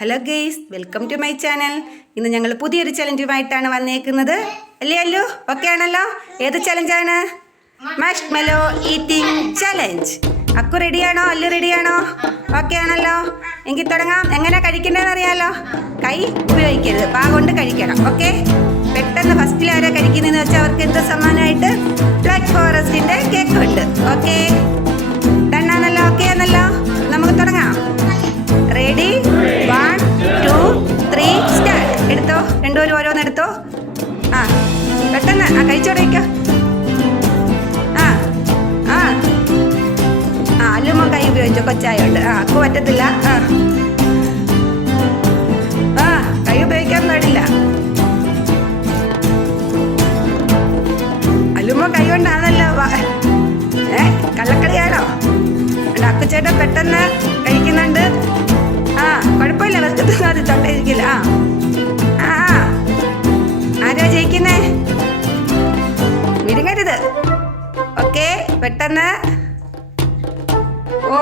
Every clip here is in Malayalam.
Hello guys, welcome to my channel. ഇന്ന് ഞങ്ങൾ പുതിയൊരു ചലഞ്ചുമായിട്ടാണ് വന്നേക്കുന്നത്. അല്ലേ അല്ലു? ഓക്കെ ആണല്ലോ? ഏത് ചലഞ്ചാണ്? Marshmallow eating challenge. അക്കു റെഡിയാണോ? അല്ലു റെഡിയാണോ? ഓക്കെ ആണല്ലോ? എങ്കിൽ തുടങ്ങാം. എങ്ങനെ കഴിക്കേണ്ടതെന്ന് അറിയാലോ? കൈ ഉപയോഗിക്കരുത്, പാ കൊണ്ട് കഴിക്കണം. ഓക്കെ? പെട്ടെന്ന് ഫസ്റ്റിൽ ആരാ കഴിക്കുന്നതെന്ന് വെച്ചാൽ അവർക്ക് എന്ത് സമ്മാനമായിട്ട് ബ്ലാക്ക് ഫോറസ്റ്റിൻ്റെ കേക്ക് ഉണ്ട്. ഓക്കെ? ഡണ്ണാണല്ലോ? ഓക്കെ ആണല്ലോ? നമുക്ക് തുടങ്ങാം. റെഡി? 1, 2, 3 സ്റ്റാർട്ട്. എടുത്തോ, രണ്ടുപേരും ഓരോന്ന് എടുത്തോ. ആ പെട്ടെന്ന് കഴിച്ചോടേക്കോ. ആ ആ ആ അല്ലുമ്മ കൈ ഉപയോഗിച്ചോ, കൊച്ചായോണ്ട്. അക്കു പറ്റത്തില്ല. ആ കൈ ഉപയോഗിക്കാൻ പാടില്ല. അല്ലുമ്മ കൈ കൊണ്ടാണല്ലോ. കള്ളക്കളിയാണോ? അക്കുച്ചേട്ടൻ പെട്ടെന്ന് കഴിക്കുന്നുണ്ട്. കുഴപ്പമില്ല, വെക്കത്തുനിന്ന് അത് തൊണ്ടിരിക്കില്ല. ആ ആരാ ജയിക്കുന്നേ? വിരുങ്ങരുത്. ഓക്കെ, പെട്ടെന്ന്. ഓ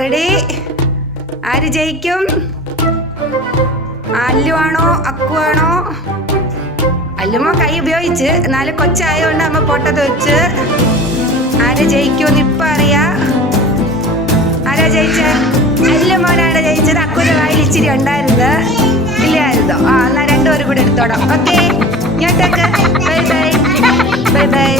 റെഡി? ആര് ജയിക്കും? അല്ലു ആണോ അക്കു ആണോ? അല്ലുമ്മ കൈ ഉപയോഗിച്ച്, എന്നാലും കൊച്ചായതുകൊണ്ട് അമ്മ പൊട്ടത് വെച്ച്. ആര് ജയിക്കുമെന്ന് ഇപ്പം അറിയാം. ആരാ ജയിച്ചേ? അല്ലുമോനാണ് ജയിച്ചത്. അക്കുൻ്റെ വായിൽ ഇച്ചിരി ഉണ്ടായിരുന്നത് ഇല്ലായിരുന്നോ? എന്നാൽ രണ്ടുപേരും കൂടെ എടുത്തോടാം. ഓക്കെ, ഇങ്ങോട്ടേക്ക്. Bye bye bye bye.